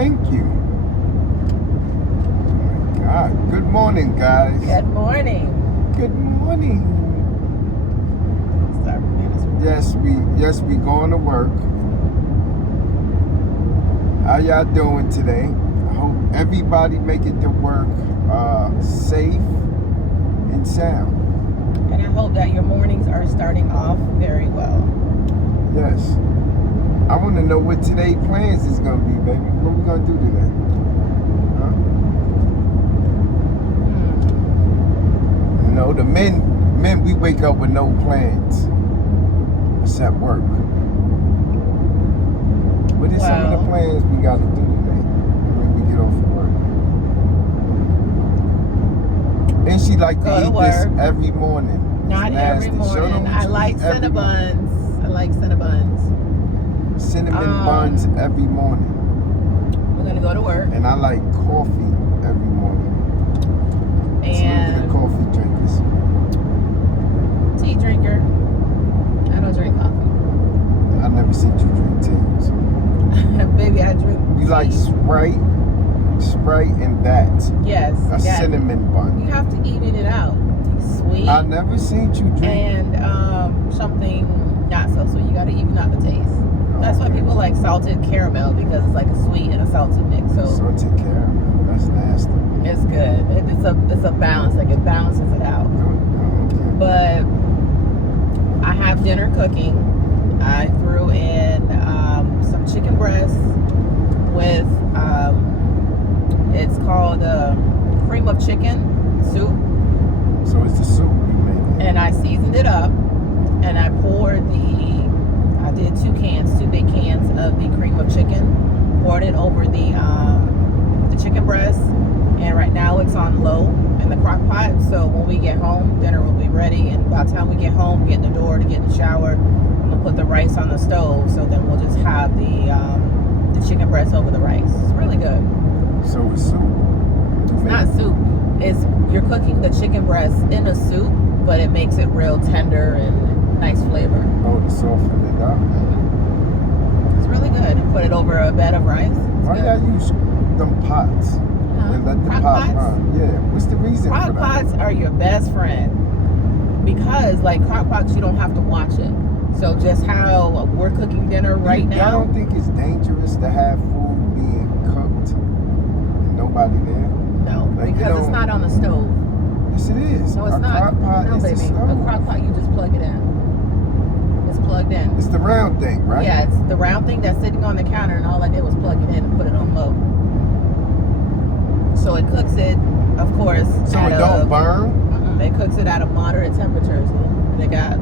Thank you. Oh my God. Good morning, guys. Good morning. Good morning. Yes, we going to work. How y'all doing today? I hope everybody make it to work safe and sound. And I hope that your mornings are starting off very well. Yes. I want to know what today's plans is going to be, baby. What we going to do today? Huh? No, the men, we wake up with no plans except work. What is some of the plans we got to do today when we get off of work? And she like to eat this every morning. Not every morning. I like Cinnabons. Cinnamon buns every morning. We're gonna go to work. And I like coffee every morning. And so look at the coffee drinkers. Tea drinker. I don't drink coffee. I never seen you drink tea. So. Baby, I drink You tea. like Sprite and that. Yes. A cinnamon bun. You have to even it out. Sweet. I never seen you drink. And something not so sweet. You gotta even out the taste. That's why people like salted caramel, because it's like a sweet and a salted mix. So salted caramel, that's nasty. It's good. It's a balance. Like it balances it out. Okay. But I have dinner cooking. I threw in some chicken breast with it's called cream of chicken soup. So it's the soup you made. And I seasoned it up, and I poured I did two big cans of the cream of chicken, poured it over the chicken breast, and right now it's on low in the crock pot. So when we get home, dinner will be ready, and by the time we get home, get in the door to get in the shower, I'm gonna put the rice on the stove. So then we'll just have the chicken breast over the rice. It's really good. So it's soup. It's not soup. You're cooking the chicken breast in a soup, but it makes it real tender and nice flavor. Oh, to soften it up. It's really good. You put it over a bed of rice. Why y'all use them pots? And let the pot run? Yeah. What's the reason for that? Crock pots are your best friend, because like crock pots, you don't have to watch it. So just how we're cooking dinner right now. Y'all don't think it's dangerous to have food being cooked and nobody there? No, like, because it's not on the stove. Yes, it is. No, it's not. Crock pot no, is baby. the stove. A crock pot, you just plug it in. It's plugged in. It's the round thing, right? Yeah, it's the round thing that's sitting on the counter, and all I did was plug it in and put it on low. So it cooks it, of course. So it don't burn? It cooks it at a moderate temperature. So they got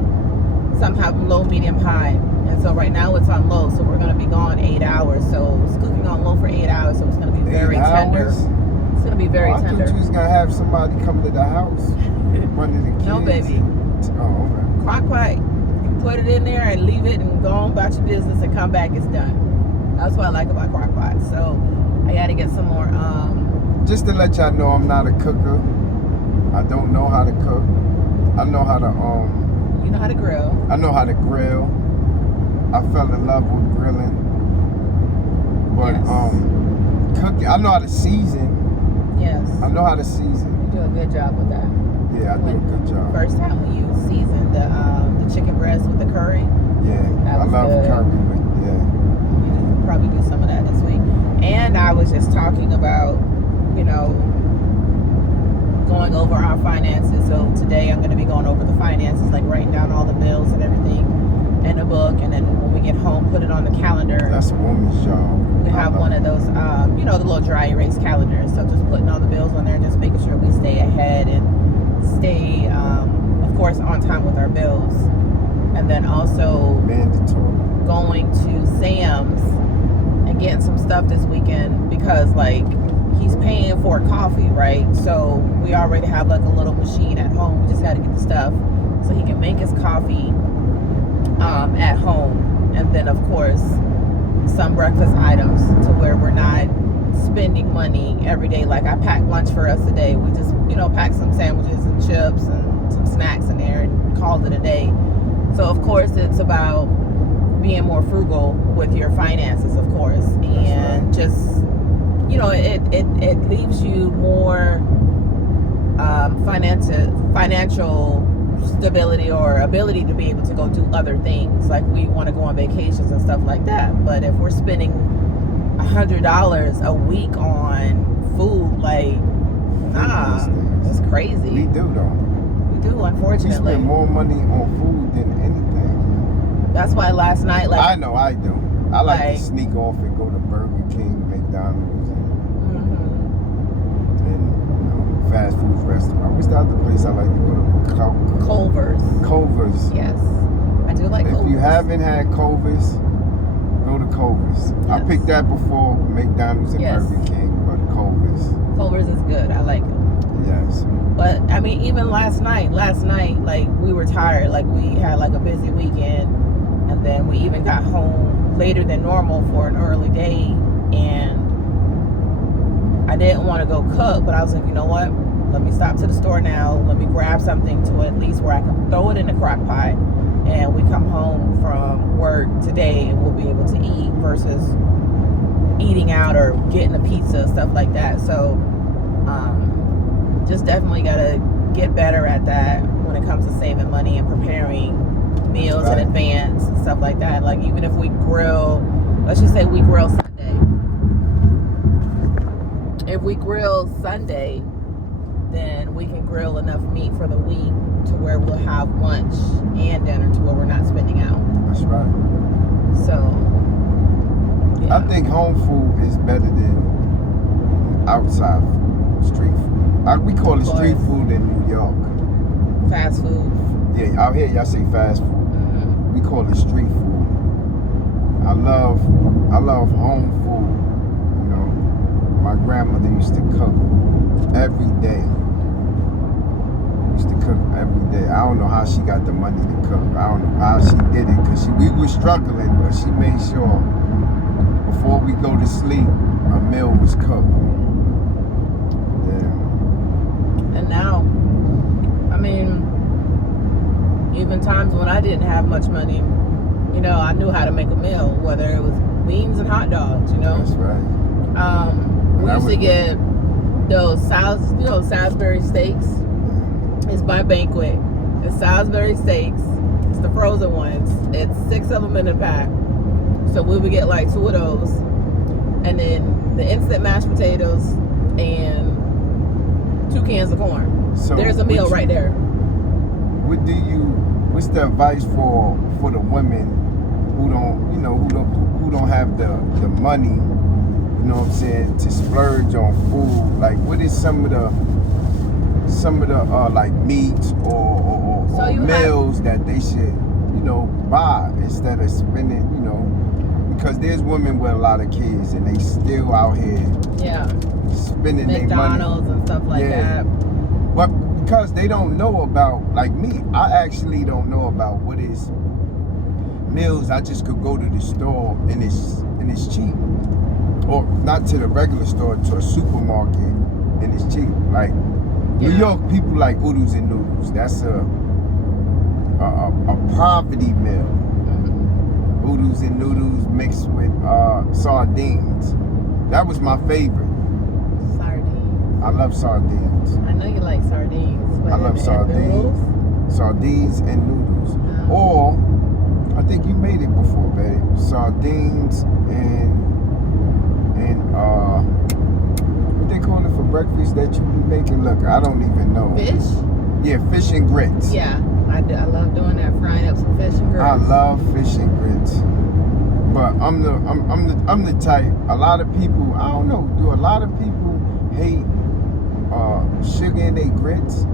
some have low, medium, high. And so right now it's on low, so we're going to be gone 8 hours. So it's cooking on low for 8 hours, so it's going to be very tender. It's going to be very tender. I thought you was going to have somebody come to the house. One of the kids. No, baby. Oh, okay. Crock pot, you put it in there and leave it and go on about your business and come back, it's done. That's what I like about crock pot. So I got to get some more. Just to let y'all know, I'm not a cooker. I don't know how to cook. I know how to You know how to grill. I know how to grill. I fell in love with grilling. But cooking, I know how to season. Yes. I know how to season. You do a good job with that. Yeah, I do a good job. First time when you seasoned the chicken breast with the curry. Yeah, I love curry, but yeah. You probably do some of that this week. And I was just talking about, going over our finances. So today I'm going to be going over the finances, like writing down all the bills and everything in a book, and then when we get home, put it on the calendar. That's a woman's job. We have one of those, the little dry erase calendars. So just putting all the bills on there and just making sure we stay ahead and stay, of course, on time with our bills. And then also mandatory going to Sam's and getting some stuff this weekend, because he's paying for coffee, right? So we already have like a little machine at home. We just got to get the stuff so he can make his coffee at home. And then, of course, some breakfast items to where we're not spending money every day. Like I packed lunch for us today. We just, packed some sandwiches and chips and some snacks in there and called it a day. So, of course, it's about being more frugal with your finances, of course, and just you know, it leaves you more financial stability or ability to be able to go do other things. Like we want to go on vacations and stuff like that. But if we're spending $100 a week on food, like, nah, that's crazy. We do though. We do, unfortunately. We spend more money on food than anything. That's why last night, like, I know I do. I like to sneak off and go to Burger King, McDonald's, and fast food restaurant. What's the other place I like to go to? Culver's. Culver's. Yes, I do like Culver's. If you haven't had Culver's, go to Culver's. Yes. I picked that before McDonald's and Burger King, but Culver's. Culver's is good. I like it. Yes. But I mean, even last night, like we were tired. Like we had like a busy weekend, and then we even got home later than normal for an early day, and I didn't want to go cook, but I was like, you know what? Let me stop to the store now. Let me grab something to at least where I can throw it in the crock pot, and we come home from work today and we'll be able to eat versus eating out or getting a pizza, stuff like that. So just definitely gotta get better at that when it comes to saving money and preparing meals in advance and stuff like that. Like even if we grill, let's just say we grill Sunday. If we grill Sunday, then we can grill enough meat for the week to where we'll have lunch and dinner to where we're not spending out. That's right. So, yeah. I think home food is better than outside food, street food. We call it street food in New York. Fast food. Yeah, out here y'all say fast food. Mm-hmm. We call it street food. I love home food. You know, my grandmother used to cook every day. Used to cook every day. I don't know how she got the money to cook. I don't know how she did it, because we were struggling, but she made sure before we go to sleep, a meal was cooked. Yeah. And now, I mean, even times when I didn't have much money, you know, I knew how to make a meal, whether it was beans and hot dogs, you know. That's right. We used to get those Salisbury steaks. It's by Banquet. It's Salisbury steaks. It's the frozen ones. It's 6 of them in a pack. So we would get like 2 of those, and then the instant mashed potatoes and 2 cans of corn. So there's a meal right there. What's the advice for the women who don't have the money, you know what I'm saying, to splurge on food? Like, what is some of the like meats or meals that they should, buy instead of spending, because there's women with a lot of kids and they still out here spending their money. McDonald's and stuff like that. But because they don't know about, like me, I actually don't know about what is meals. I just could go to the store and it's cheap. Or not to the regular store, to a supermarket and it's cheap. Like New York people like oodles and noodles. That's a poverty meal. Oodles and noodles mixed with sardines. That was my favorite. Sardines. I love sardines. I know you like sardines. But I love sardines. Sardines and noodles. Or, I think you made it before, babe. Sardines and what they call it for breakfast that you be making? Look, I don't even know. Fish? Yeah, fish and grits. Yeah, I love doing that, frying up some fish and grits. I love fish and grits. But I'm the type. A lot of people, I don't know. Do a lot of people hate sugar in their grits?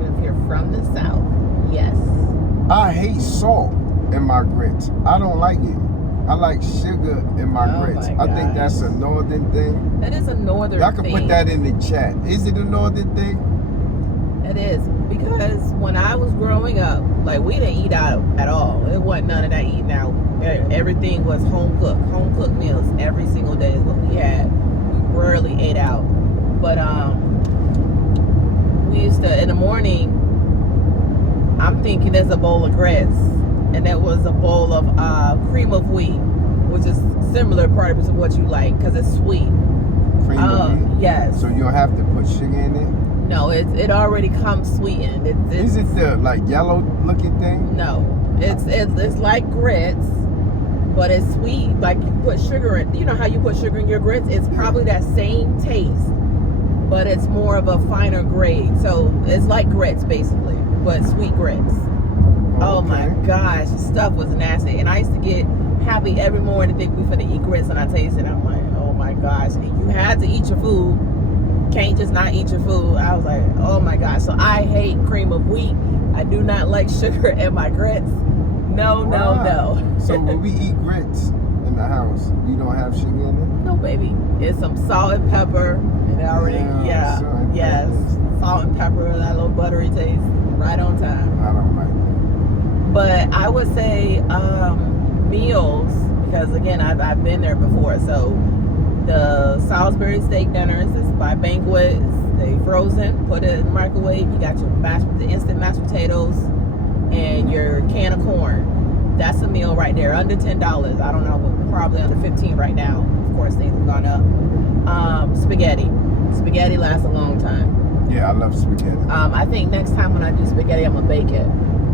If you're from the South, yes. I hate salt in my grits. I don't like it. I like sugar in my grits. I think that's a northern thing. That is a northern thing. Y'all can put that in the chat. Is it a northern thing? It is, because when I was growing up, like, we didn't eat out at all. It wasn't none of that eating out. Everything was home cooked meals every single day is what we had. We rarely ate out. But we used to, in the morning, I'm thinking there's a bowl of grits, and that was a bowl of cream of wheat with which is similar probably to what you like because it's sweet. Cream of wheat? Yes. So you don't have to put sugar in it? No, it already comes sweetened. Is it the like yellow looking thing? No, it's like grits, but it's sweet. Like you put sugar in. You know how you put sugar in your grits? It's probably that same taste, but it's more of a finer grade. So it's like grits basically, but sweet grits. Oh my gosh, the stuff was nasty. And I used to get happy every morning to think we finna eat grits, and I taste it. I'm like, oh my gosh. And you had to eat your food. Can't just not eat your food. I was like, oh my gosh. So I hate cream of wheat. I do not like sugar in my grits. No, no. So when we eat grits in the house, we don't have sugar in it? No, baby. It's some salt and pepper. And already, salt and pepper, that little buttery taste. Right on time. I don't like that. But I would say meals, because again, I've been there before. So the Salisbury steak dinners is by Banquet. They frozen, put it in the microwave. You got the instant mashed potatoes and your can of corn. That's a meal right there, under $10. I don't know, but probably under 15 right now. Of course, things have gone up. Spaghetti. Spaghetti lasts a long time. Yeah, I love spaghetti. I think next time when I do spaghetti, I'm gonna bake it.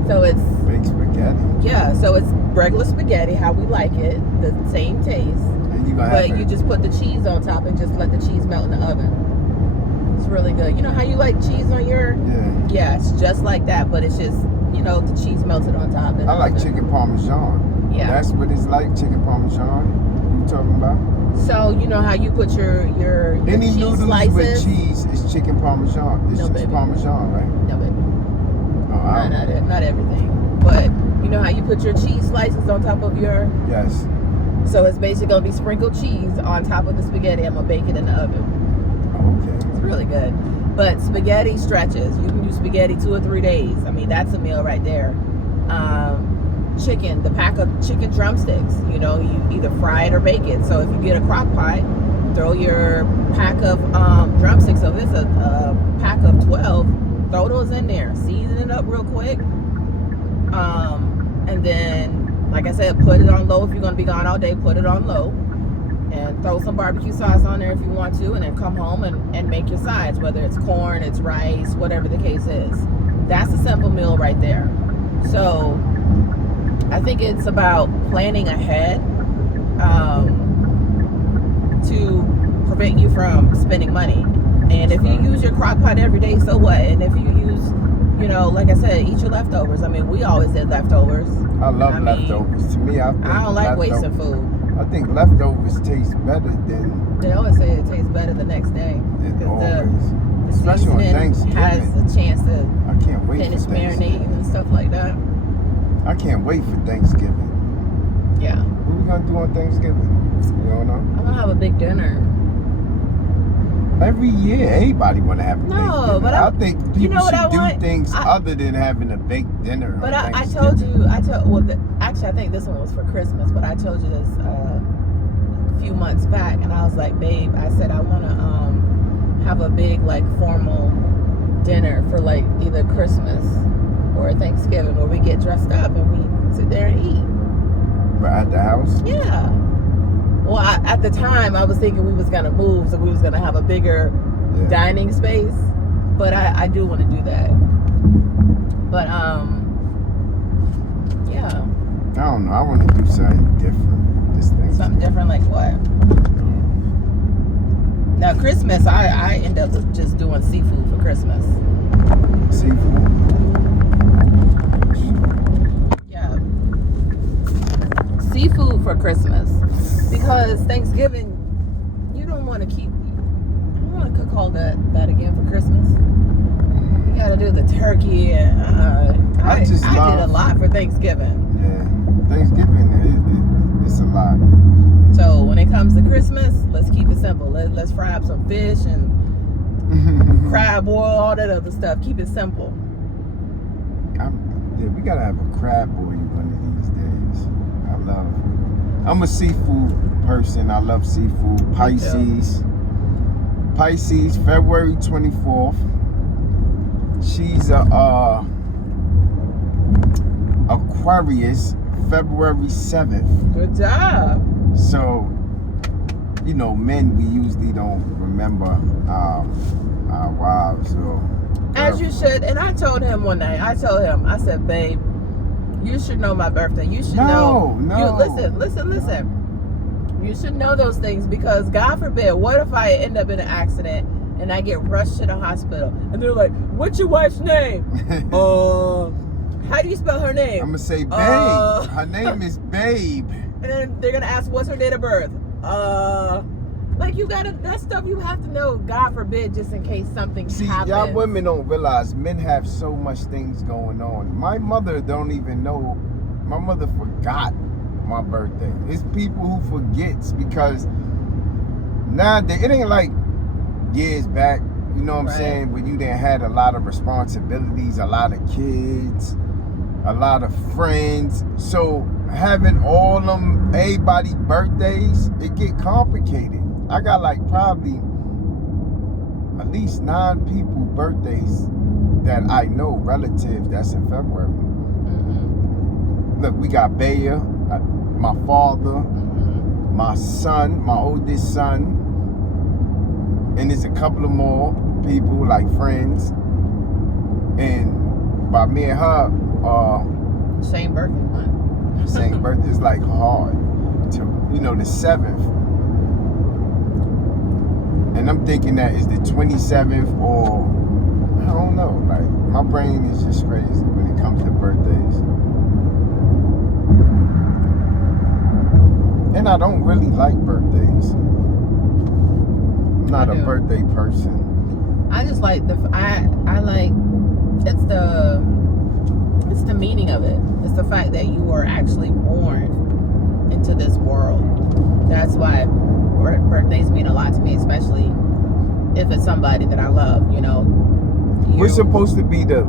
So it's baked spaghetti. Yeah, so it's regular spaghetti, how we like it, the same taste. And you just put the cheese on top and just let the cheese melt in the oven. It's really good. You know how you like cheese on your? Yeah. Yeah, it's just like that, but it's just, the cheese melted on top. I like chicken parmesan. Yeah. That's what it's like, chicken parmesan. You talking about? So you know how you put your any cheese noodles slices? with cheese is chicken parmesan. It's No, just baby. parmesan, right? No, baby. Oh, Not everything. But you know how you put your cheese slices on top of your? Yes. So it's basically gonna be sprinkled cheese on top of the spaghetti. I'm gonna bake it in the oven. Okay. It's really good. But spaghetti stretches. You can do spaghetti 2 or 3 days. I mean, that's a meal right there. Chicken, the pack of chicken drumsticks. You either fry it or bake it. So if you get a crock pot, throw your pack of drumsticks. So if it's a pack of 12, throw those in there. Season it up real quick. And then, like I said, put it on low. If you're going to be gone all day, put it on low. And throw some barbecue sauce on there if you want to, and then come home and make your sides, whether it's corn, it's rice, whatever the case is. That's a simple meal right there. So I think it's about planning ahead to prevent you from spending money. And if you use your crock pot every day, so what? And if you use, like I said, eat your leftovers. I mean, we always did leftovers. I love leftovers. To me, I don't like wasting food. I think leftovers taste better than. They always say it tastes better the next day. Always. The Especially on Thanksgiving. Has a chance to I can't wait finish for marinating and stuff like that. I can't wait for Thanksgiving. Yeah. What we gonna do on Thanksgiving? You don't know? I'm gonna have a big dinner. Every year, everybody want to have a big dinner. But I think people should do want? things other than having a baked dinner. But I told you, actually I think this one was for Christmas, but I told you this a few months back, and I was like, babe, I said I want to have a big formal dinner for either Christmas or Thanksgiving where we get dressed up and we sit there and eat. But at the house? Yeah. Well, at the time, I was thinking we was going to move, so we was going to have a bigger dining space. But I do want to do that. But, yeah. I don't know. I want to do something different this thing. Something different like what? Now, Christmas, I end up just doing seafood for Christmas. Seafood? Yeah. Seafood for Christmas. Because Thanksgiving, you don't want to cook all that again for Christmas. You got to do the turkey. And I did a lot for Thanksgiving. Yeah. Thanksgiving, it's a lot. So when it comes to Christmas, let's keep it simple. Let's fry up some fish and crab boil, all that other stuff. Keep it simple. We got to have a crab boil one of these days. I'm a seafood person. I love seafood. Pisces, February 24th. She's Aquarius, February 7th. Good job. men, we usually don't remember our wives or. As you should. And I told him one night. I said, babe, you should know my birthday. You should know. No. Listen. You should know those things because God forbid, what if I end up in an accident and I get rushed to the hospital and they're like, what's your wife's name? How do you spell her name? I'm gonna say Babe. Her name is Babe. And then they're gonna ask, what's her date of birth? Like that stuff you have to know, God forbid, just in case something happens. Y'all women don't realize men have so much things going on. My mother don't even know. My mother forgot my birthday. It's people who forgets because nowadays it ain't like years back, you know what I'm saying, when you didn't had a lot of responsibilities, a lot of kids, a lot of friends. So having all them everybody birthdays, it get complicated. I got like probably at least 9 people birthdays that I know, relatives that's in February. Mm-hmm. Look, we got Bayer, my father, my son, my oldest son, and there's a couple of more people like friends. And by me and her, same birthday month. Same birthday is like hard to, the 7th. And I'm thinking that is the 27th or, I don't know, like my brain is just crazy when it comes to birthdays. And I don't really like birthdays. I'm not a birthday person. I just like I like it's the meaning of it. It's the fact that you were actually born into this world. That's why birthdays mean a lot to me, especially if it's somebody that I love, We're supposed to be the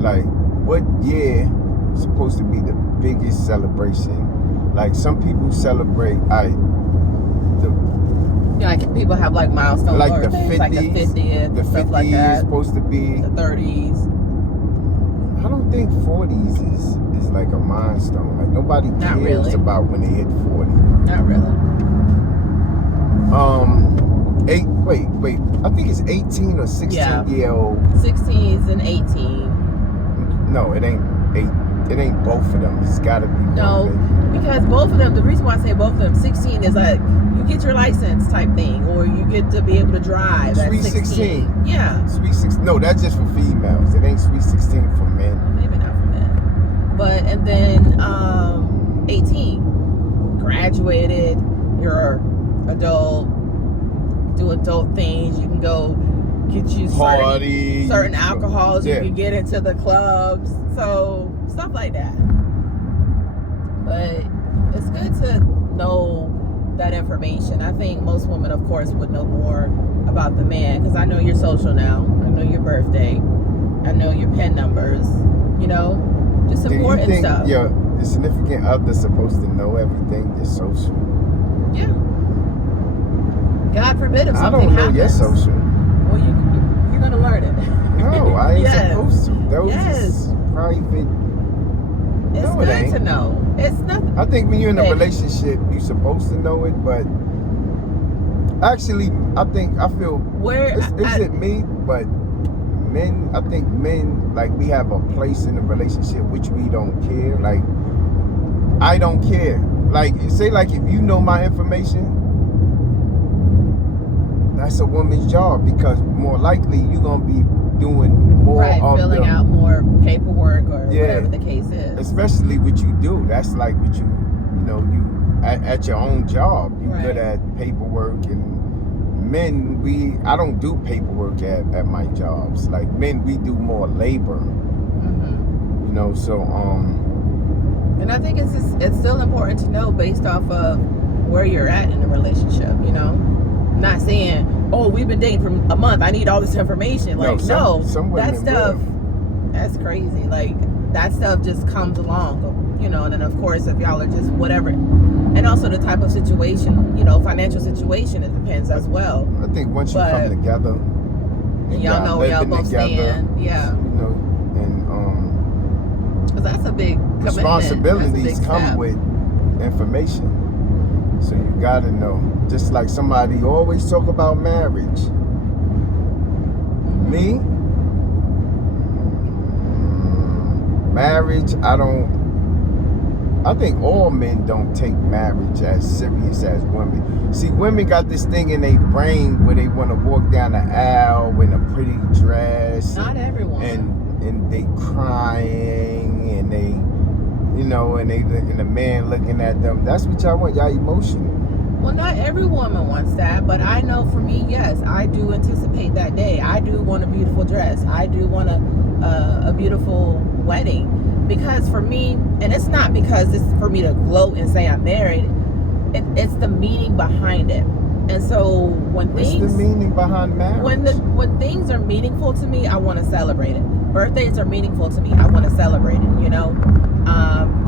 like, what year is supposed to be the biggest celebration? Like some people celebrate like people have like milestone like birthdays, the 50s, like the 50th, the stuff 50s like that. is supposed to be the 30s. I don't think 40s is like a milestone. Like nobody cares about when they hit 40. Not really. Wait. I think it's 18 or 16 year old. 16s and 18. No, it ain't 8. It ain't both of them. It's gotta be no, because both of them. The reason why I say both of them, 16 is like you get your license type thing, or you get to be able to drive. That's Sweet 16. Yeah. Sweet 16. No, that's just for females. It ain't Sweet 16 for men. Well, maybe not for men. But and then 18, graduated. You're adult. Do adult things. You can go get you certain alcohols. You can get into the clubs. So stuff like that. But it's good to know that information. I think most women, of course, would know more about the man because I know your social now. I know your birthday. I know your PIN numbers. Just important stuff. Your significant other's supposed to know everything. Your social. Yeah. God forbid if something happens. I don't know your social. Well, you're gonna learn it. No, I ain't supposed to. Those is private. It's good to know. It's nothing. I think when you're in a relationship, you're supposed to know it, but actually, I feel. Is it me? But men, I think men, like, we have a place in the relationship which we don't care. Like, I don't care. Like, say, like, if you know my information, that's a woman's job because more likely you're gonna be doing more of filling out more paperwork or whatever the case is. Especially what you do. That's like what you at your own job. You're good at paperwork. And men, I don't do paperwork at my jobs. Like men, we do more labor. Mm-hmm. So and I think it's still important to know based off of where you're at in the relationship. Not saying, oh, we've been dating for a month, I need all this information. Like, some that stuff, that's crazy. Like, that stuff just comes along, and then of course, if y'all are just whatever, and also the type of situation, financial situation, it depends as well. I think once you come together, and y'all know where y'all both stand, and because that's a big commitment. Responsibilities come with information. So you gotta know. Just like somebody always talk about marriage. Me, marriage, I think all men don't take marriage as serious as women. See, women got this thing in their brain where they want to walk down the aisle in a pretty dress. Not everyone. And they crying and they, you know, and the man looking at them. That's what y'all want. Y'all emotional. Well, not every woman wants that, but I know for me, yes, I do anticipate that day. I do want a beautiful dress. I do want a beautiful wedding. Because for me, and it's not because it's for me to gloat and say I'm married, it's the meaning behind it. And so when What's the meaning behind marriage? when things are meaningful to me, I want to celebrate it. Birthdays are meaningful to me, I want to celebrate it, you know.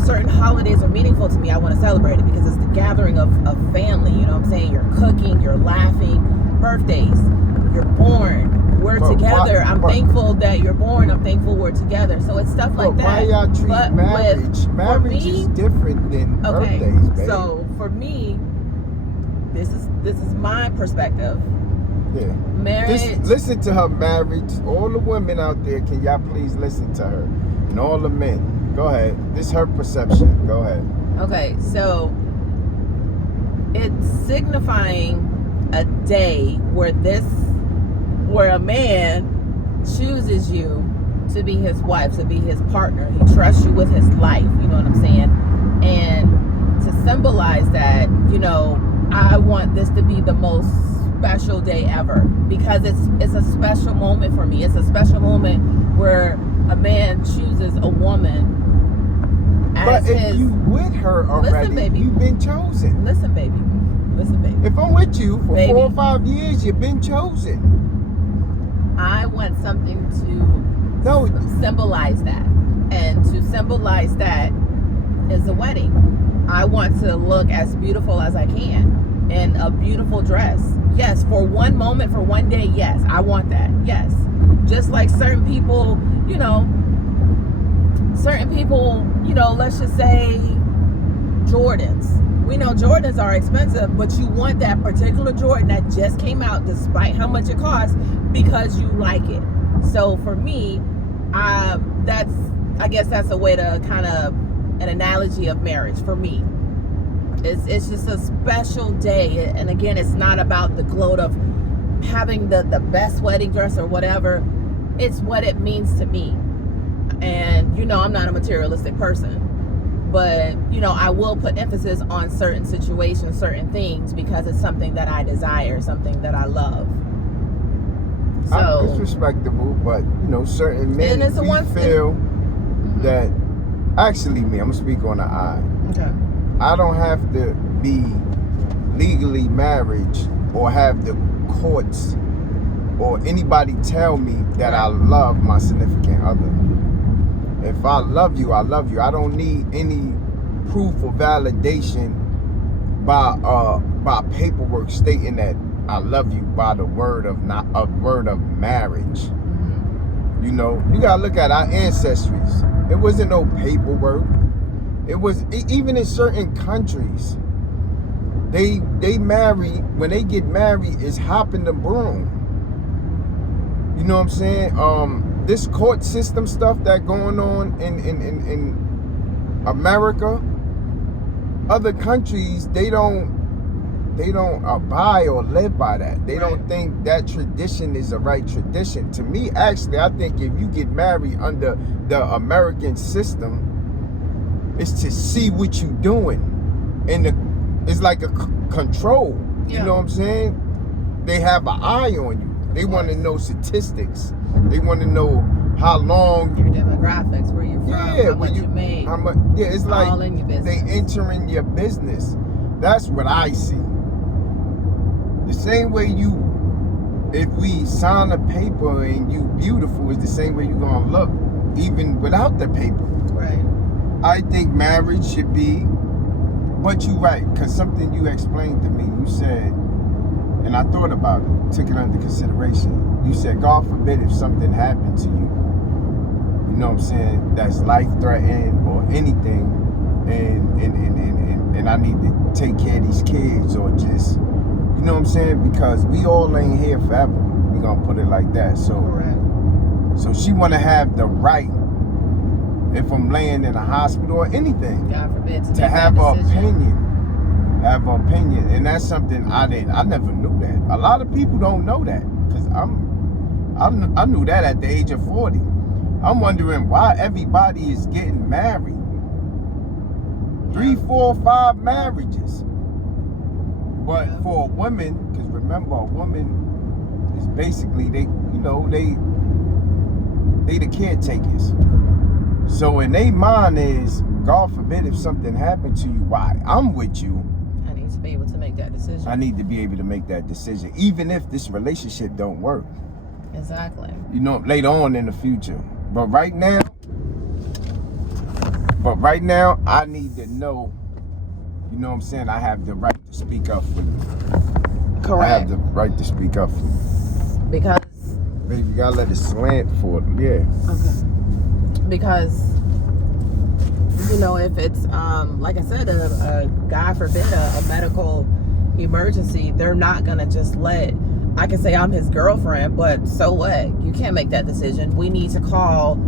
Certain holidays are meaningful to me, I want to celebrate it because it's the gathering of family, you know what I'm saying? You're cooking, you're laughing. Birthdays, you're born. We're together. I'm thankful that you're born. I'm thankful we're together. So it's stuff like that. Why y'all treat marriage? Marriage is different than birthdays, baby. So for me, this is my perspective. Yeah. Marriage. Just listen to her marriage. All the women out there, can y'all please listen to her? And all the men. Go ahead. This is her perception. Go ahead. Okay, so it's signifying a day where a man chooses you to be his wife, to be his partner. He trusts you with his life, you know what I'm saying? And to symbolize that, you know, I want this to be the most special day ever because it's a special moment for me. It's a special moment where a man chooses a woman as but if his... you with her already, Listen, baby. you've been chosen. Listen, baby. Listen, baby. If I'm with you for Baby. 4 or 5 years, you've been chosen. I want something to No. symbolize that. And to symbolize that is a wedding. I want to look as beautiful as I can in a beautiful dress. Yes, for one moment, for one day, yes, I want that. Yes. Just like certain people, you know, let's just say Jordans. We know Jordans are expensive, but you want that particular Jordan that just came out despite how much it costs because you like it. So for me, I guess that's a way to kind of an analogy of marriage for me. It's just a special day. And again, it's not about the gloat of having the best wedding dress or whatever. It's what it means to me. And, you know, I'm not a materialistic person. But, you know, I will put emphasis on certain situations, certain things, because it's something that I desire, something that I love. So It's respectable, but, you know, certain men And it's feel that, actually me, I'm going to speak on the I. Okay. I don't have to be legally married or have the courts or anybody tell me that I love my significant other. If I love you, I love you. I don't need any proof or validation by paperwork stating that I love you by the word of marriage. You know, you gotta look at our ancestries. It wasn't no paperwork. It was even in certain countries. They marry, when they get married, it's hopping the broom. You know what I'm saying? This court system stuff that going on in America, other countries, they don't abide or live by that. They don't think that tradition is the right tradition. To me, actually, I think if you get married under the American system, it's to see what you doing, and it's like a control. You know what I'm saying? They have an eye on you. They want to know statistics. They want to know how long Your demographics, where you're from, how much you made. It's like all in your business. they entering your business. That's what I see. The same way if we sign a paper and you beautiful, is the same way you gonna look, even without the paper. Right. I think marriage should be, but you're right, because something you explained to me, you said, and I thought about it, took it under consideration. You said, God forbid if something happened to you, you know what I'm saying, that's life-threatening or anything, and and I need to take care of these kids, or just, you know what I'm saying? Because we all ain't here forever. We gonna put it like that. So, Correct. so she wanna have the right, if I'm laying in a hospital or anything, God forbid to have an opinion. Have an opinion, and that's something I never knew that. A lot of people don't know that, because I knew that at the age of 40. I'm wondering why everybody is getting married. 3, 4, 5 marriages. But for a woman, because remember, a woman is basically they the caretakers. So in their mind is, God forbid if something happened to you, why I'm with you, I need to be able to make that decision. I need to be able to make that decision, even if this relationship don't work. Exactly. You know, later on in the future. But right now, I need to know, you know what I'm saying, I have the right to speak up for you. Correct. I have the right to speak up for you. Because Baby, you gotta let it slant for them, yeah. okay. Because you know, if it's like I said, a God forbid a medical emergency, they're not gonna just let, I can say I'm his girlfriend, but so what? You can't make that decision. We need to call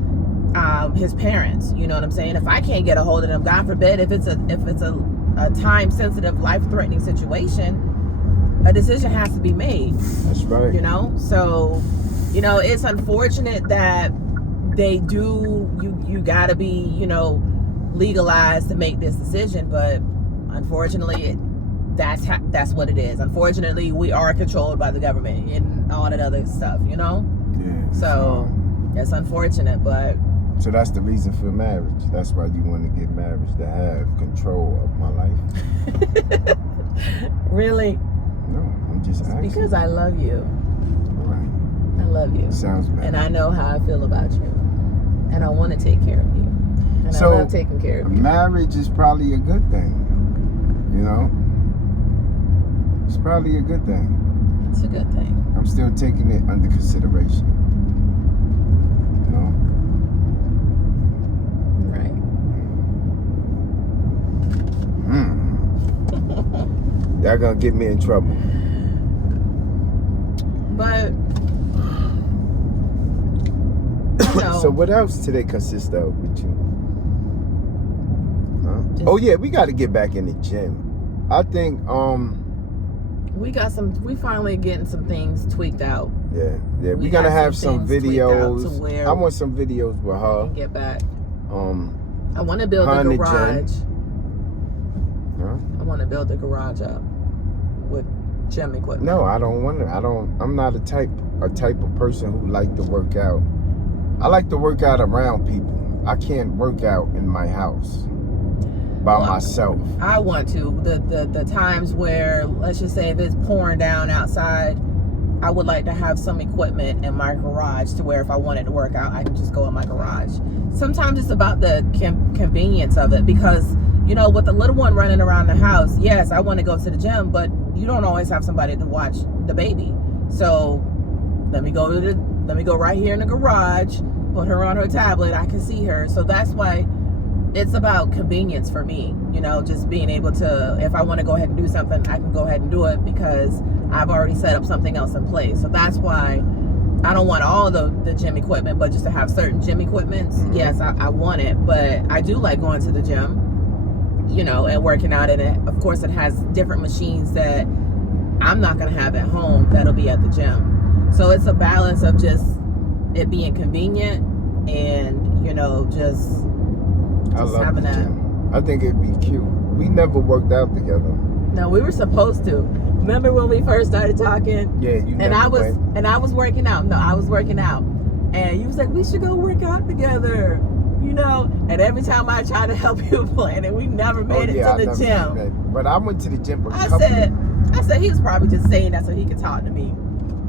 his parents. You know what I'm saying? If I can't get a hold of them, God forbid, if it's a time sensitive, life threatening situation, a decision has to be made. That's right. You know, so you know, it's unfortunate that they do. You gotta be, you know, legalized to make this decision, but unfortunately, that's what it is. Unfortunately, we are controlled by the government and all that other stuff. You know. Yeah. So it's unfortunate, but. So that's the reason for marriage. That's why you want to get married, to have control of my life. Really? No, I'm just asking. Because I love you. All right. I love you. Sounds bad. And I know how I feel about you. And I want to take care of you. And So, I love taking care of you. Marriage is probably a good thing. You know? It's probably a good thing. It's a good thing. I'm still taking it under consideration. You know? Right. That gonna get me in trouble. But no. So what else today consist of with you? Huh? Oh yeah, we got to get back in the gym. I think we finally getting some things tweaked out. Yeah, we're gonna have some videos. Where I want some videos with her. we can get back. I I want to build a Honey garage. Huh? I want to build a garage up with gym equipment. No, I don't want to. I'm not a type of person who like to work out. I like to work out around people. I can't work out in my house by myself. I want to. The times where, let's just say, if it's pouring down outside, I would like to have some equipment in my garage to where if I wanted to work out, I can just go in my garage. Sometimes it's about the convenience of it, because you know, with the little one running around the house, yes, I want to go to the gym, but you don't always have somebody to watch the baby. So let me go right here in the garage, put her on her tablet, I can see her. So that's why it's about convenience for me, you know, just being able to, if I want to go ahead and do something, I can go ahead and do it because I've already set up something else in place. So that's why I don't want all the gym equipment, but just to have certain gym equipments, yes, I want it. But I do like going to the gym, you know, and working out in it. Of course, it has different machines that I'm not going to have at home that'll be at the gym. So it's a balance of just it being convenient and, you know, just I love having the that. gym. I think it'd be cute. We never worked out together. No, we were supposed to. Remember when we first started talking? Yeah, you never went. And I was working out. No, I was working out. And you was like, we should go work out together. You know? And every time I tried to help you plan it, we never made it to the gym. But I went to the gym I said he was probably just saying that so he could talk to me.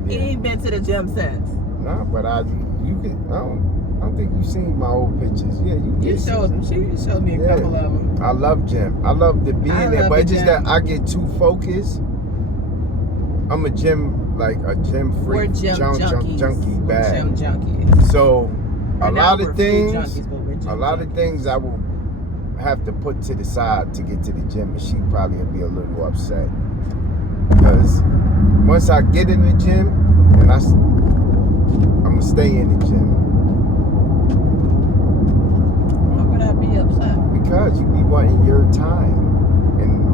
Yeah. He ain't been to the gym since. No, but I don't think you've seen my old pictures. Yeah, You showed them. She showed me a couple of them. I love gym. I love the being there, but it's just that I get too focused. I'm a gym freak. We're gym junkies. Junkie We're bad. gym junkies. So a lot of things junkies, but we're gym I will have to put to the side to get to the gym, and she probably would be a little upset. Because once I get in the gym, and I'm gonna stay in the gym. Why would I be upset? Because you be wanting your time. And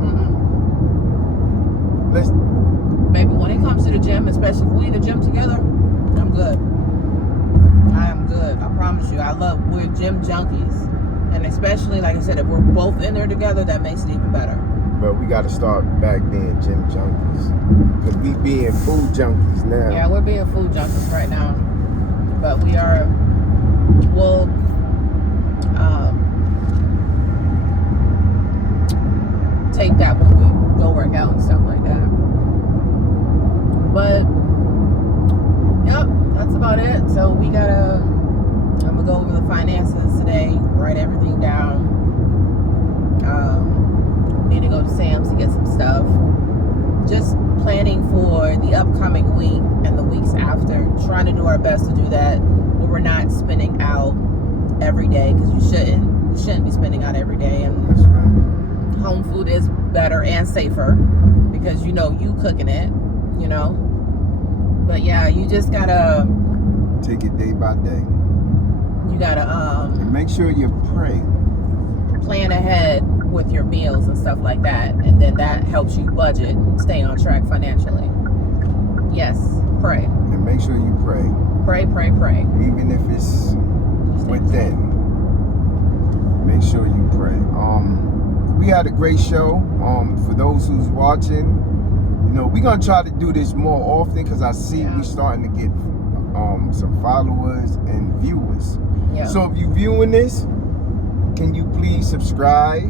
Baby, when it comes to the gym, especially if we in the gym together, I'm good. I am good. I promise you. We're gym junkies. And especially, like I said, if we're both in there together, that makes it even better. but we gotta start back being gym junkies. Because we being food junkies now. Yeah, we're being food junkies right now. But we'll take that when we go work out and stuff like that. But yep, that's about it. So I'm gonna go over the finances today, write everything down. Need to go to Sam's to get some stuff. Just planning for the upcoming week and the weeks after. Trying to do our best to do that where we're not spending out every day, because you shouldn't be spending out every day. And That's right. home food is better and safer because you cooking it, But yeah, you just gotta Take it day by day. you gotta And make sure you pray. plan ahead with your meals and stuff like that, and then that helps you budget, stay on track financially. Yes, pray. And make sure you pray. Pray. Even if it's within. Make sure you pray. We had a great show. For those who's watching, we're gonna try to do this more often, because I see we starting to get some followers and viewers. Yeah. So if you viewing this, can you please subscribe?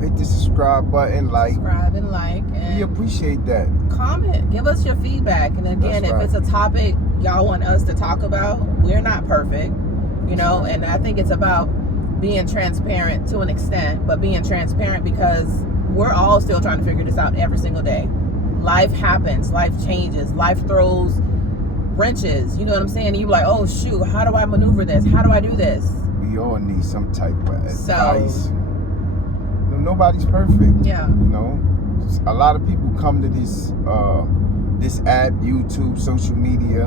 Hit the subscribe button, Subscribe and like, We and appreciate that. comment. Give us your feedback. And again, That's if right. it's a topic y'all want us to talk about, we're not perfect, and I think it's about being transparent to an extent, but being transparent because we're all still trying to figure this out every single day. Life happens, life changes, life throws wrenches, you know what I'm saying? And you're like, oh shoot, how do I maneuver this? How do I do this? We all need some type of advice. So, Nobody's perfect. yeah. A lot of people come to this app, YouTube, social media,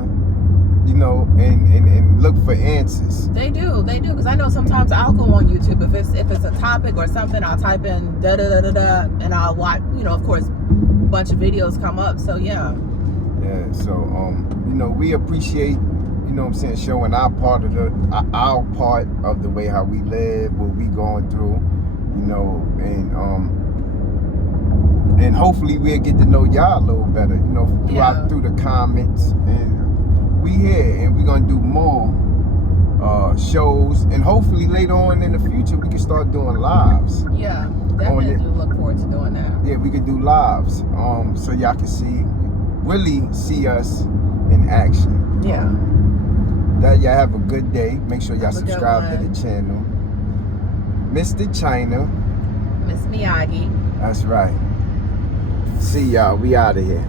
and look for answers. They do, because I know sometimes I'll go on YouTube if it's a topic or something. I'll type in da da da da da, and I'll watch. Of course, a bunch of videos come up. So yeah. Yeah. So we appreciate showing our part of the way how we live, what we going through, and hopefully we'll get to know y'all a little better, through the comments. And we here, and we're gonna do more shows, and hopefully later on in the future we can start doing lives. Yeah, definitely do look forward to doing that. Yeah, we can do lives, so y'all can really see us in action. Yeah. That y'all have a good day. Make sure y'all Have a good subscribe to one. the channel. Mr. China. Miss Miyagi. That's right. See y'all. We out of here.